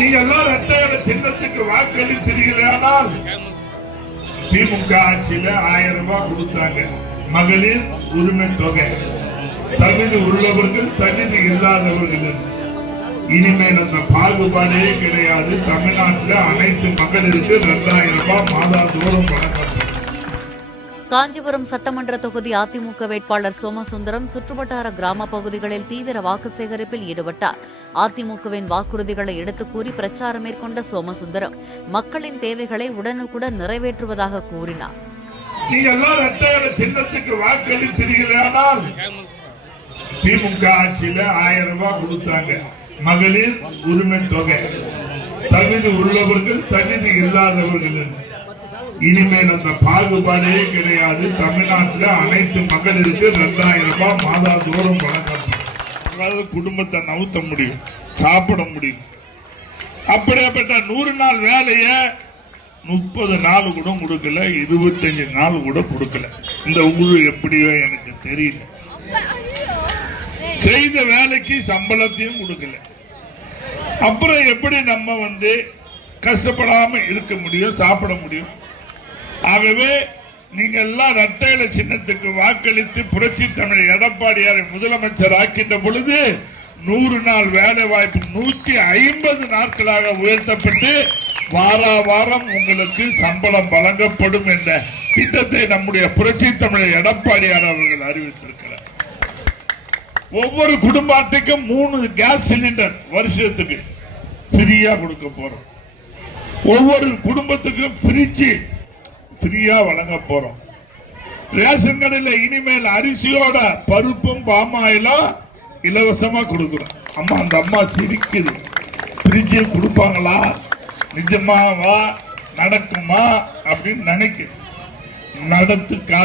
நீங்க எல்லாம் இரட்டையர சின்னத்துக்கு வாக்களித்தீர்களானால் திமுக ஆட்சியில 1000 ரூபாய் கொடுத்தாங்க. மகளிர் உரிமை தொகை, தகுதி உள்ளவர்கள் தகுதி இல்லாதவர்கள். இனிமேல் அந்த பாகுபாடே கிடையாது. தமிழ்நாட்டில் அனைத்து மகளிருக்கு 2000 ரூபாய் மாதாந்தோறும் வழங்கப்படும். காஞ்சிபுரம் சட்டமன்ற தொகுதி அதிமுக வேட்பாளர் சோமசுந்தரம் சுற்றுவட்டார கிராம பகுதிகளில் தீவிர வாக்கு சேகரிப்பில் ஈடுபட்டார். அதிமுகவின் வாக்குறுதிகளை எடுத்துக் கூறி பிரச்சாரம் மேற்கொண்ட சோமசுந்தரம் மக்களின் தேவைகளை உடனுக்குடன் நிறைவேற்றுவதாக கூறினார். நீங்க எல்லாம் இரட்டையர சின்னத்துக்கு வாக்களித்தீர்களானால் திமுக ஆட்சியில 1000 ரூபாய் கொடுத்தாங்க. மகளிர் உரிமை தொகை, தகுதி உள்ளவர்கள் தகுதி இல்லாதவர்கள். இனிமேல் அந்த பாகுபாடே கிடையாது. தமிழ்நாட்டில் அனைத்து மகளிருக்கு 2000 ரூபாய் மாதாந்தோறும் வழங்கப்படும். அதாவது குடும்பத்தை நவுத்த முடியும், சாப்பிட முடியும். அப்படியேப்பட்ட 100 நாள் வேலையை 30 நாள் கூட கொடுக்கல, 25 நாள் கூட கொடுக்கல. இந்த ஊழு எப்படியோ எனக்கு தெரியல. செய்த வேலைக்கு சம்பளத்தையும் கொடுக்கல. அப்புறம் எப்படி நம்ம கஷ்டப்படாம இருக்க முடியும், சாப்பிட முடியும்? ஆகவே நீங்க எல்லாம் இரட்டையில சின்னத்துக்கு வாக்களித்து புரட்சி தமிழர் எடப்பாடியாரை முதலமைச்சர் ஆக்கின்ற பொழுது 100 நாள் வேலை வாய்ப்பு 150 நாட்களாக உயர்த்தப்பட்டு வாரம் உங்களுக்கு சம்பளம் வழங்கப்படும் என்ற திட்டத்தை நம்முடைய புரட்சி தமிழர் எடப்பாடியார் அவர்கள் அறிவித்திருக்கிறார். ஒவ்வொரு குடும்பத்துக்கும் 3 கேஸ் சிலிண்டர் வருஷத்துக்கு ஃப்ரீயா கொடுக்க போறோம். ஒவ்வொரு குடும்பத்துக்கும் ஃப்ரீயா வழங்க போறோம். ரேஷன் கடையில் இனிமேல் அரிசியோட பருப்பும் பாமாயிலும் இலவசமா கொடுக்கிறோம். அம்மா அந்த அம்மா சிரிக்குது. ஃப்ரிட்ஜ் கொடுப்பாங்களா, நிஜமாவா, நடக்குமா அப்படின்னு நினைக்க நடத்து